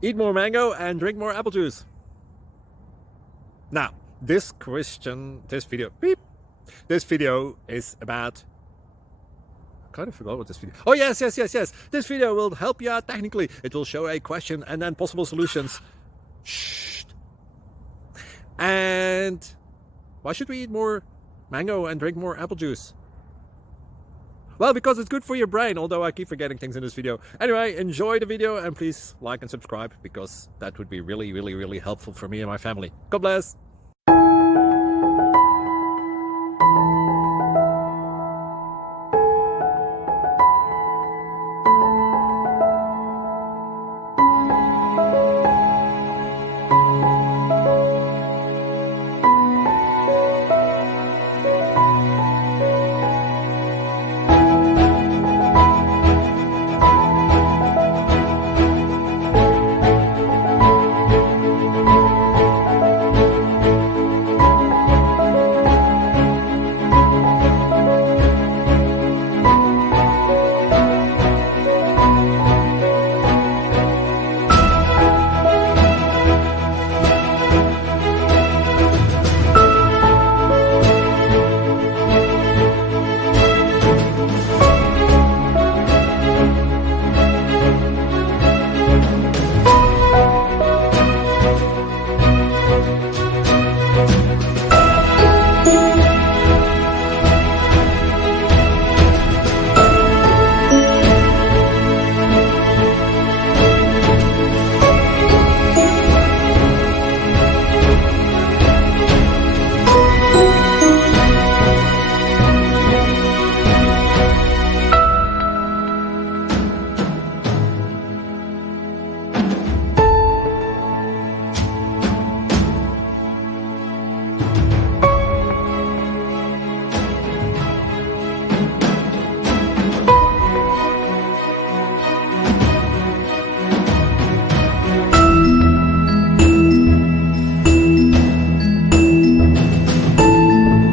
Eat more mango and drink more apple juice. Now, this video is about, I kind of forgot what this video. Oh, yes. This video will help you out technically. It will show a question and then possible solutions. Shh. And why should we eat more mango and drink more apple juice? Well, because it's good for your brain, although I keep forgetting things in this video. Anyway, enjoy the video and please like and subscribe, because that would be really helpful for me and my family. God bless.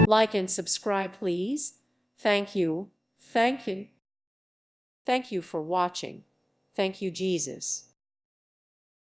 Like and subscribe, please. Thank you. Thank you. Thank you for watching. Thank you, Jesus.